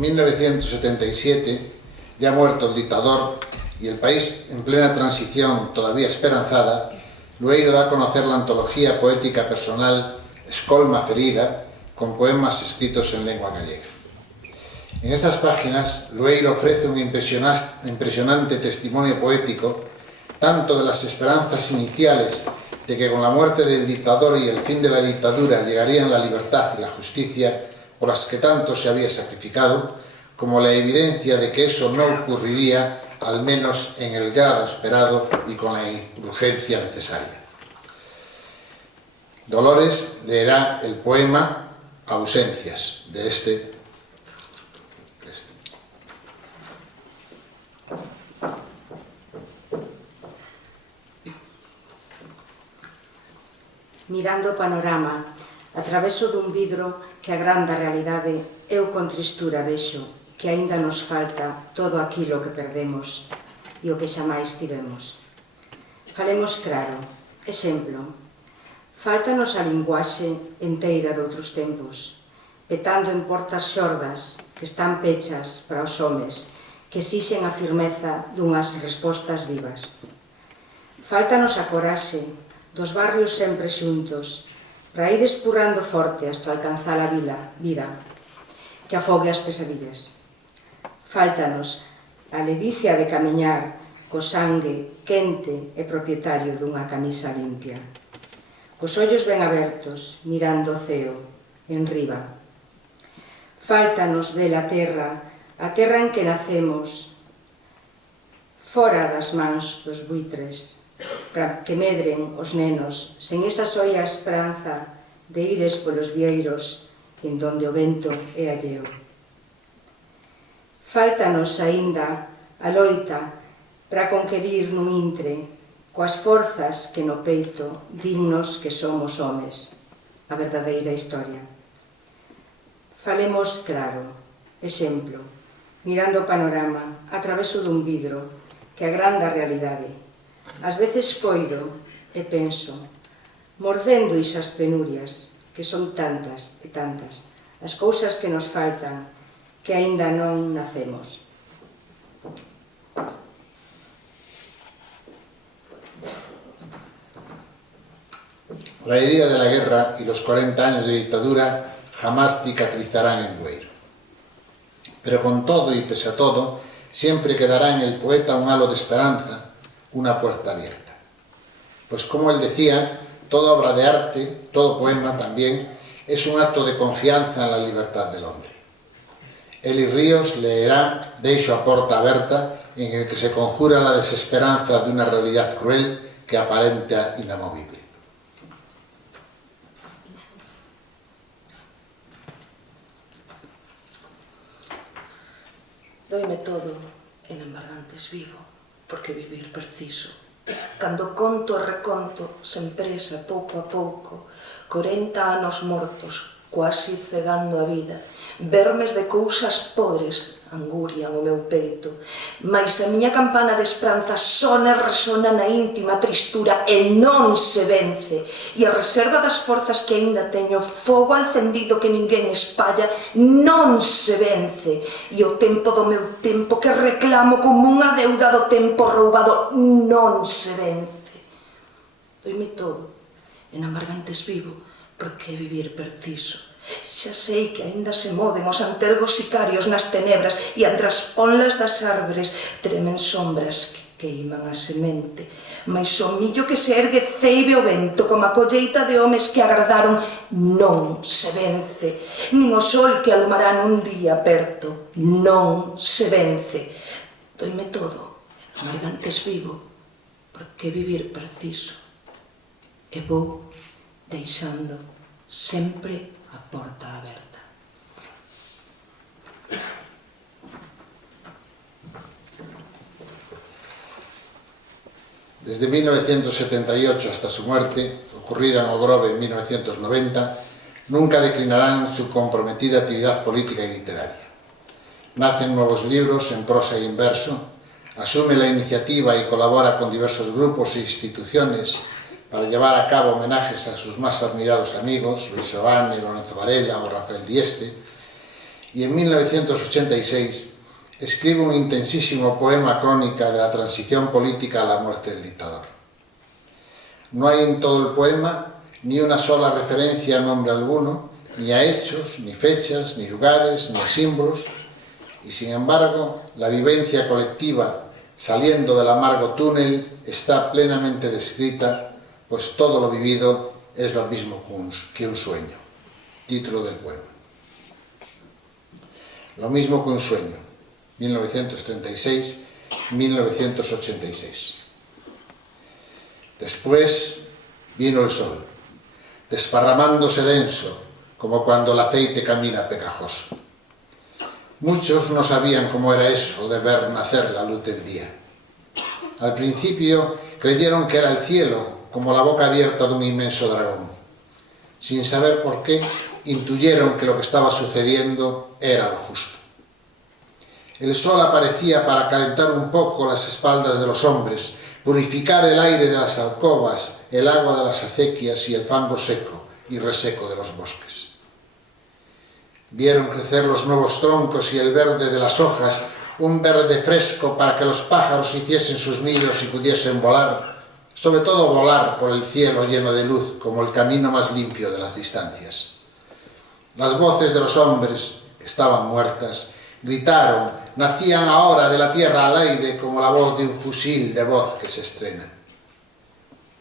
En 1977, ya muerto el dictador y el país en plena transición todavía esperanzada, Lueiro da a conocer la antología poética personal Escolma Ferida, con poemas escritos en lengua gallega. En estas páginas, Lueiro ofrece un impresionante testimonio poético, tanto de las esperanzas iniciales de que con la muerte del dictador y el fin de la dictadura llegarían la libertad y la justicia por las que tanto se había sacrificado, como la evidencia de que eso no ocurriría, al menos en el grado esperado y con la urgencia necesaria. Dolores leerá el poema Ausencias, de este. Mirando o panorama, a traveso dun vidro que agranda a realidade, eu con tristura vexo que aínda nos falta todo aquilo que perdemos e o que xamais tivemos. Falemos claro, exemplo, fáltanos a linguaxe enteira de outros tempos, petando en portas xordas que están pechas para os homes que exixen a firmeza dunhas respostas vivas. Fáltanos a coraxe dos barrios sempre xuntos, para ir espurrando forte hasta alcanzar a vida, que afogue as pesadillas. Fáltanos a ledicia de camiñar co sangue quente e propietario dunha camisa limpia, cos ollos ben abertos, mirando o ceo, en riba. Fáltanos ver a terra en que nacemos, fora das mans dos buitres, para que medren os nenos sen esa soia esperanza de ires polos vieiros en donde o vento é alleo. Fáltanos aínda a loita para conquerir nun intre coas forzas que no peito dignos que somos homes, a verdadeira historia. Falemos claro, exemplo, mirando o panorama a traveso dun vidro que agranda a realidade. Ás veces coido e penso, mordendo isas penurias, que son tantas e tantas, as cousas que nos faltan, que aínda non nacemos. La herida de la guerra y los 40 años de dictadura jamás cicatrizarán en Dueiro. Pero con todo y pese a todo, siempre quedará en el poeta un halo de esperanza, una puerta abierta. Pues como él decía, toda obra de arte, todo poema también, es un acto de confianza en la libertad del hombre. Eli Ríos leerá Deixo a porta aberta, en el que se conjura la desesperanza de una realidad cruel que aparenta inamovible. Doime todo en embargantes vivo, porque vivir preciso. Cando conto e reconto, sen presa, pouco a pouco, 40 anos mortos, quasi cegando a vida, vermes de cousas podres angurian o meu peito, mais a miña campana de esperanza sona e resona na íntima tristura e non se vence, e a reserva das forzas que aínda teño, fogo encendido que ninguén espalla, non se vence, e o tempo do meu tempo que reclamo como unha deuda do tempo roubado non se vence. Doime todo, en amargantes vivo, porque vivir preciso. Xa sei que aínda se moven os antergos sicarios nas tenebras e entre as ponlas das árbores tremen sombras que queiman a semente, mais o millo que se ergue ceibe o vento como a colleita de homes que agradaron non se vence, nin o sol que alumará nun día perto non se vence. Doime todo, en amargantes vivo, porque vivir preciso, e vou deixando sempre a porta aberta. Desde 1978 hasta su muerte, ocurrida en Ogrove en 1990, nunca declinarán su comprometida actividad política y literaria. Nacen nuevos libros en prosa y en verso, asume la iniciativa y colabora con diversos grupos e instituciones para llevar a cabo homenajes a sus más admirados amigos, Luis Seoane, Lorenzo Varela o Rafael Dieste, y en 1986 escribe un intensísimo poema crónica de la transición política a la muerte del dictador. No hay en todo el poema ni una sola referencia a nombre alguno, ni a hechos, ni fechas, ni lugares, ni a símbolos, y sin embargo la vivencia colectiva saliendo del amargo túnel está plenamente descrita, pues todo lo vivido es lo mismo que un sueño. Título del poema. Lo mismo que un sueño, 1936-1986. Después vino el sol, desparramándose denso, como cuando el aceite camina pegajoso. Muchos no sabían cómo era eso de ver nacer la luz del día. Al principio creyeron que era el cielo, como la boca abierta de un inmenso dragón. Sin saber por qué, intuyeron que lo que estaba sucediendo era lo justo. El sol aparecía para calentar un poco las espaldas de los hombres, purificar el aire de las alcobas, el agua de las acequias y el fango seco y reseco de los bosques. Vieron crecer los nuevos troncos y el verde de las hojas, un verde fresco para que los pájaros hiciesen sus nidos y pudiesen volar, sobre todo volar por el cielo lleno de luz como el camino más limpio de las distancias. Las voces de los hombres estaban muertas, gritaron, nacían ahora de la tierra al aire como la voz de un fusil de voz que se estrena.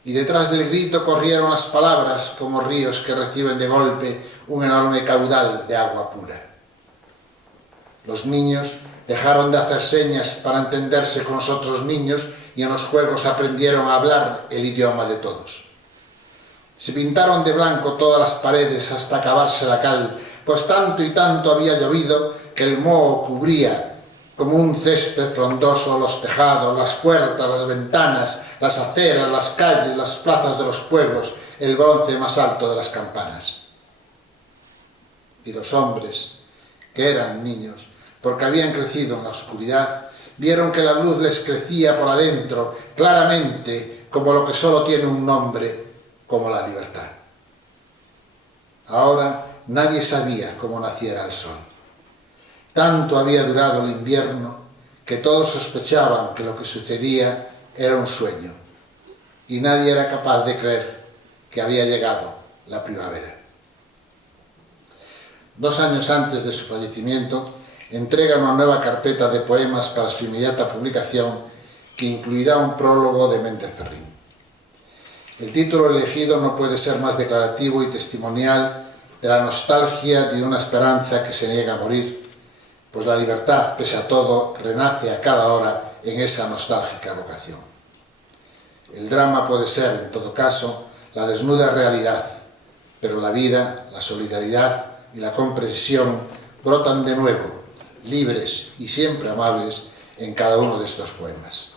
Y detrás del grito corrieron las palabras como ríos que reciben de golpe un enorme caudal de agua pura. Los niños dejaron de hacer señas para entenderse con los otros niños y en los juegos aprendieron a hablar el idioma de todos. Se pintaron de blanco todas las paredes hasta acabarse la cal, pues tanto y tanto había llovido que el moho cubría como un césped frondoso los tejados, las puertas, las ventanas, las aceras, las calles, las plazas de los pueblos, el bronce más alto de las campanas. Y los hombres, que eran niños, porque habían crecido en la oscuridad, vieron que la luz les crecía por adentro, claramente, como lo que solo tiene un nombre, como la libertad. Ahora nadie sabía cómo naciera el sol. Tanto había durado el invierno que todos sospechaban que lo que sucedía era un sueño, y nadie era capaz de creer que había llegado la primavera. 2 años antes de su fallecimiento, entrega una nueva carpeta de poemas para su inmediata publicación, que incluirá un prólogo de Méndez Ferrín. El título elegido no puede ser más declarativo y testimonial de la nostalgia de una esperanza que se niega a morir, pues la libertad, pese a todo, renace a cada hora en esa nostálgica vocación. El drama puede ser, en todo caso, la desnuda realidad, pero la vida, la solidaridad y la comprensión brotan de nuevo, libres y siempre amables, en cada uno de estos poemas.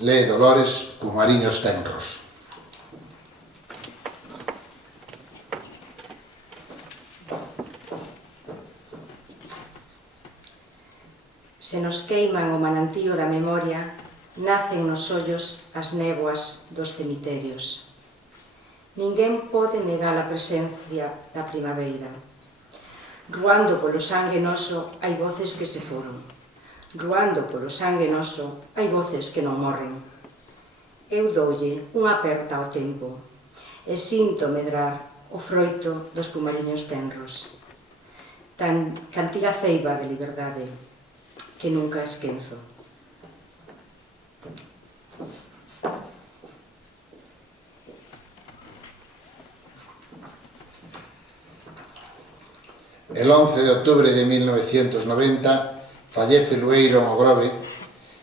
Lee Dolores Pumariños Tenros. Se nos queiman o manantío da memoria, nacen nos ollos as néboas dos cemiterios. Ninguén pode negar a presencia da primavera. Ruando polo sangue noso, hai voces que se foron. Ruando polo sangue noso, hai voces que non morren. Eu doulle unha aperta ao tempo e sinto medrar o froito dos pumariños tenros. Tan cantiga ceiba de liberdade que nunca esquenzo. El 11 de octubre de 1990 fallece Lueiro Mogrove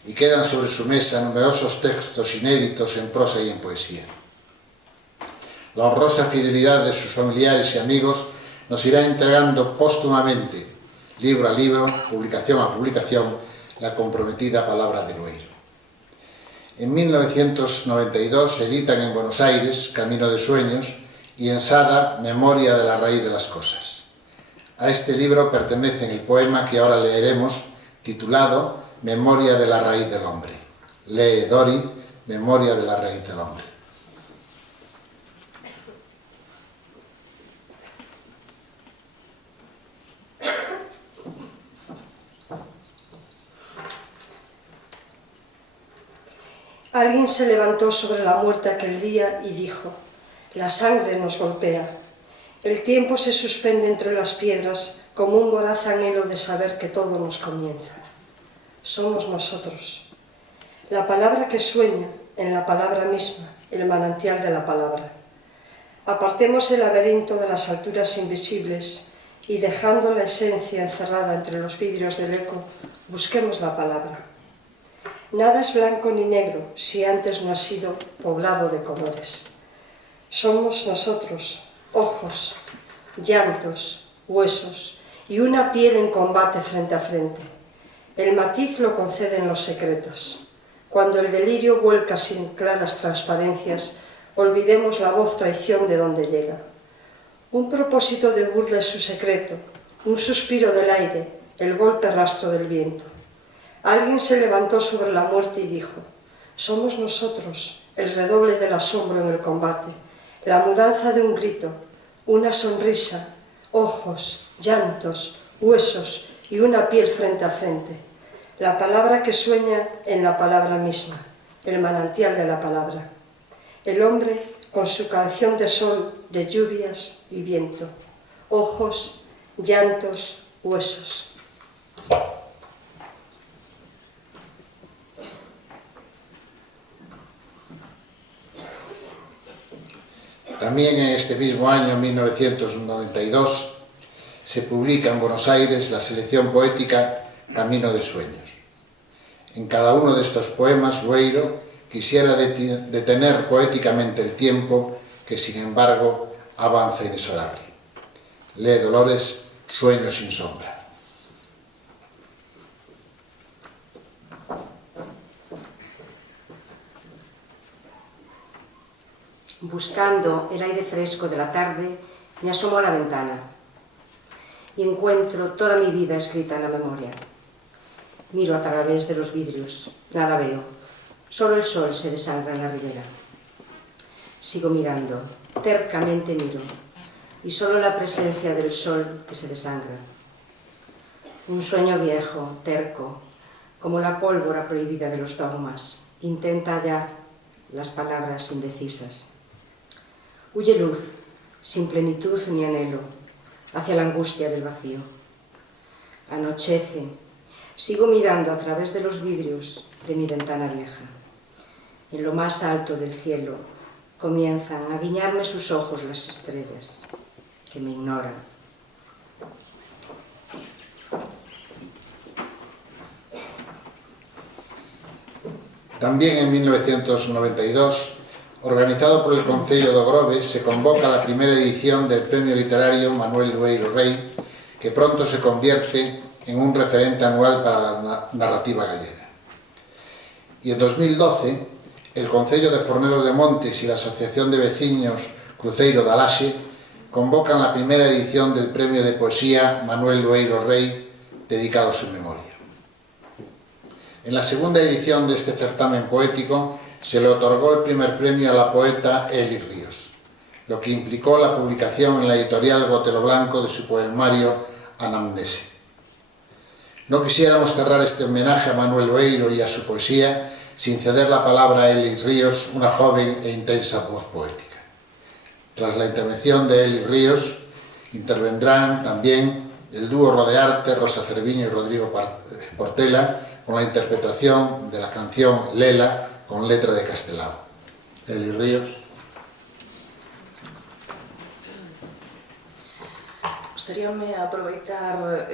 y quedan sobre su mesa numerosos textos inéditos en prosa y en poesía. La honrosa fidelidad de sus familiares y amigos nos irá entregando póstumamente, libro a libro, publicación a publicación, la comprometida palabra de Lueiro. En 1992 editan en Buenos Aires Camino de Sueños y en Sada Memoria de la raíz de las cosas. A este libro pertenece el poema que ahora leeremos, titulado Memoria de la raíz del hombre. Lee Dori, Memoria de la raíz del hombre. Alguien se levantó sobre la muerte aquel día y dijo: la sangre nos golpea. El tiempo se suspende entre las piedras como un voraz anhelo de saber que todo nos comienza. Somos nosotros. La palabra que sueña en la palabra misma, el manantial de la palabra. Apartemos el laberinto de las alturas invisibles y, dejando la esencia encerrada entre los vidrios del eco, busquemos la palabra. Nada es blanco ni negro si antes no ha sido poblado de colores. Somos nosotros, ojos, llantos, huesos y una piel en combate frente a frente. El matiz lo conceden los secretos. Cuando el delirio vuelca sin claras transparencias, olvidemos la voz traición de donde llega. Un propósito de burla es su secreto, un suspiro del aire, el golpe rastro del viento. Alguien se levantó sobre la muerte y dijo: somos nosotros, el redoble del asombro en el combate, la mudanza de un grito, una sonrisa, ojos, llantos, huesos y una piel frente a frente. La palabra que sueña en la palabra misma, el manantial de la palabra. El hombre con su canción de sol, de lluvias y viento. Ojos, llantos, huesos. También en este mismo año, 1992, se publica en Buenos Aires la selección poética Camino de Sueños. En cada uno de estos poemas, Lueiro quisiera detener poéticamente el tiempo que, sin embargo, avanza inexorable. Lee Dolores, Sueños sin sombra. Buscando el aire fresco de la tarde, me asomo a la ventana y encuentro toda mi vida escrita en la memoria. Miro a través de los vidrios, nada veo, solo el sol se desangra en la ribera. Sigo mirando, tercamente miro, y solo la presencia del sol que se desangra. Un sueño viejo, terco, como la pólvora prohibida de los dogmas, intenta hallar las palabras indecisas. Huye luz, sin plenitud ni anhelo, hacia la angustia del vacío. Anochece, sigo mirando a través de los vidrios de mi ventana vieja. En lo más alto del cielo comienzan a guiñarme sus ojos las estrellas, que me ignoran. También en 1992, organizado por el Concello do Grove, se convoca la primera edición del Premio Literario Manuel Lueiro Rey, que pronto se convierte en un referente anual para la narrativa gallega. Y en 2012, el Concello de Fornelos de Montes y la Asociación de Veciños Cruceiro da Laxe convocan la primera edición del Premio de Poesía Manuel Lueiro Rey, dedicado a su memoria. En la segunda edición de este certamen poético se le otorgó el primer premio a la poeta Eli Ríos, lo que implicó la publicación en la editorial Gotelo Blanco de su poemario Anamnese. No quisiéramos cerrar este homenaje a Manuel Lueiro y a su poesía sin ceder la palabra a Eli Ríos, una joven e intensa voz poética. Tras la intervención de Eli Ríos, intervendrán también el dúo Rodearte, Rosa Cerviño y Rodrigo Portela, con la interpretación de la canción Lela, con letra de Castelao. Eli Ríos. Gustaríame aproveitar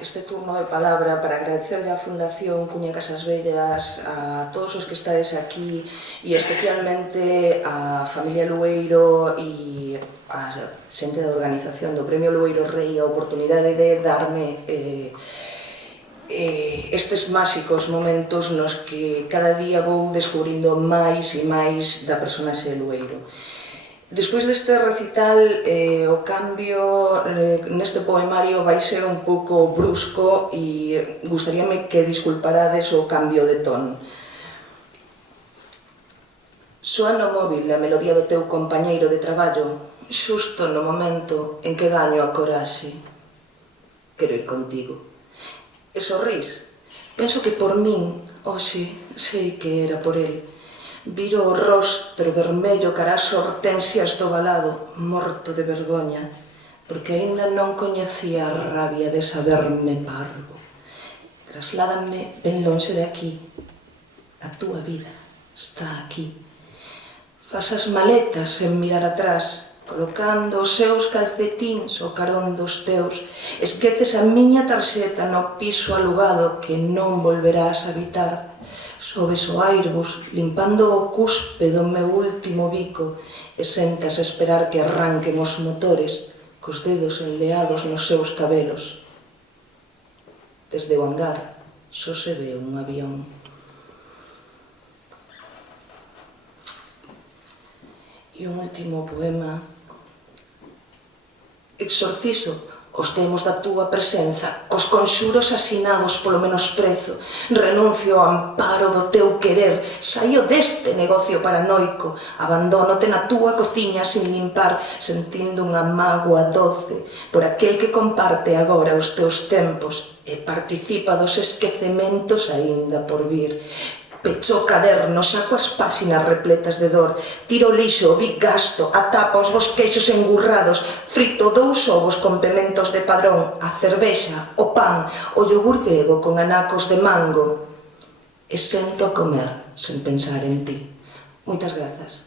este turno de palabra para agradecerle á Fundación Cuña Casas Bellas, a todos os que estades aquí e especialmente a familia Lueiro e a xente da organización do Premio Lueiro Rei a oportunidade de darme estes máxicos momentos nos que cada día vou descubrindo máis e máis da personaxe Lueiro. Despois deste recital, o cambio neste poemario vai ser un pouco brusco e gustaríame que disculparades o cambio de ton. Soa no móvil a melodía do teu compañeiro de traballo, xusto no momento en que gaño a coraxe. Quero ir contigo. E sorrís. Penso que por min, hoxe, sei que era por el. Viro o rostro vermello cara as hortensias do valado, morto de vergoña, porque aínda non coñecía a rabia de saberme parvo. Trasládame ben lonxe de aquí. A túa vida está aquí. Fas as maletas sen mirar atrás, colocando os seus calcetíns ao carón dos teus. Esqueces a miña tarxeta no piso alugado que non volverás a habitar. Sobes o Airbus, limpando o cuspe do meu último bico, e sentas a esperar que arranquen os motores, cos dedos enleados nos seus cabelos. Desde o hangar só se ve un avión. E un último poema. Exorciso os demos da túa presenza, cos conxuros asinados polo menosprezo. Renuncio ao amparo do teu querer, saio deste negocio paranoico, abandónote na túa cociña sin limpar, sentindo unha mágoa doce por aquel que comparte agora os teus tempos e participa dos esquecementos aínda por vir. Pecho o caderno, saco as páxinas repletas de dor, tiro o lixo, o bic gasto, a tapa os bosqueixos engurrados, frito 2 ovos con pementos de padrón, a cervexa, o pan, o yogur grego con anacos de mango. E sento a comer sen pensar en ti. Moitas grazas.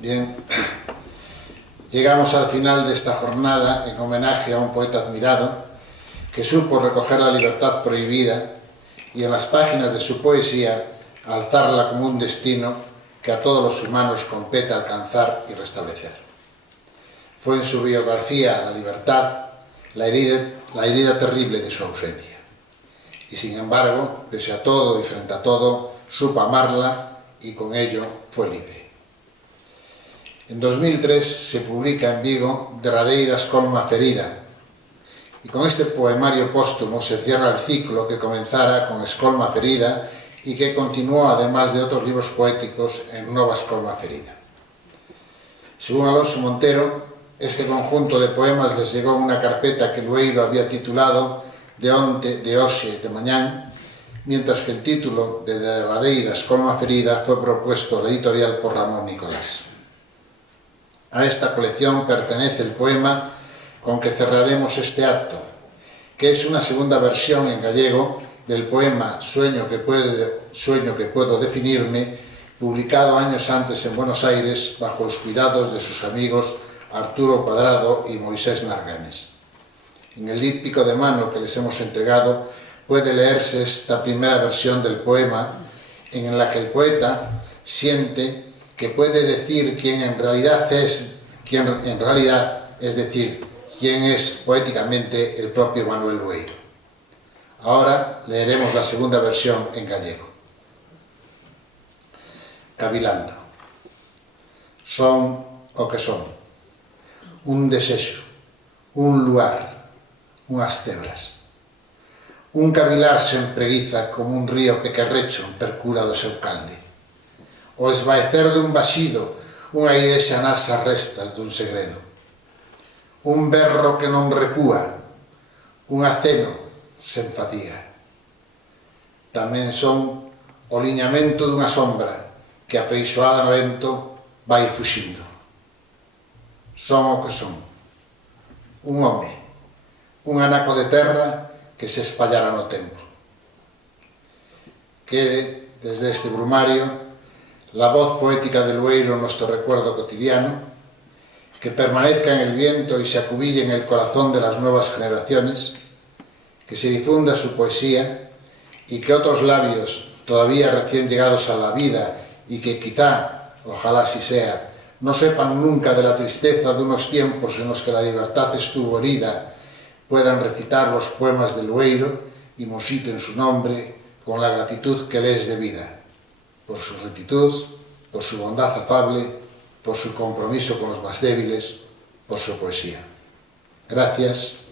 Bien, llegamos al final de esta jornada en homenaje a un poeta admirado que supo recoger la libertad prohibida y en las páginas de su poesía alzarla como un destino que a todos los humanos compete alcanzar y restablecer. Fue en su biografía La libertad la herida terrible de su ausencia. Y sin embargo, pese a todo y frente a todo, supo amarla y con ello fue libre. En 2003 se publica en Vigo Derradeira Escolma Ferida, y con este poemario póstumo se cierra el ciclo que comenzara con Escolma Ferida y que continuó, además de otros libros poéticos, en Nova Escolma Ferida. Según Alonso Montero, este conjunto de poemas les llegó en una carpeta que Lueiro había titulado De onte, de hoxe, de mañán, mientras que el título de Derradeira Escolma Ferida fue propuesto a la editorial por Ramón Nicolás. A esta colección pertenece el poema con que cerraremos este acto, que es una segunda versión en gallego del poema Sueño que puedo definirme, publicado años antes en Buenos Aires bajo los cuidados de sus amigos Arturo Cuadrado y Moisés Narganes. En el díptico de mano que les hemos entregado puede leerse esta primera versión del poema, en la que el poeta siente que puede decir quién en realidad es, decir, quién es poéticamente el propio Manuel Lueiro. Ahora leeremos la segunda versión en gallego. Cavilando. Son o que son. Un desexo, un luar, unhas tebras. Un cavilar se empreguiza como un río pequerrecho en percura do seu calde. O esvaecer dun vaxido, unha igrexa nas restas dun segredo. Un berro que non recúa, un aceno sen fatiga. Tamén son o liñamento dunha sombra que apeixoada no vento vai fuxindo. Son o que son. Un home, un anaco de terra que se espallara no tempo. Quede, desde este brumario, la voz poética de Lueiro en nuestro recuerdo cotidiano, que permanezca en el viento y se acubille en el corazón de las nuevas generaciones, que se difunda su poesía y que otros labios, todavía recién llegados a la vida y que quizá, ojalá así sea, no sepan nunca de la tristeza de unos tiempos en los que la libertad estuvo herida, puedan recitar los poemas de Lueiro y musiten su nombre con la gratitud que le es debida, por su rectitud, por su bondad afable, por su compromiso con los más débiles, por su poesía. Gracias.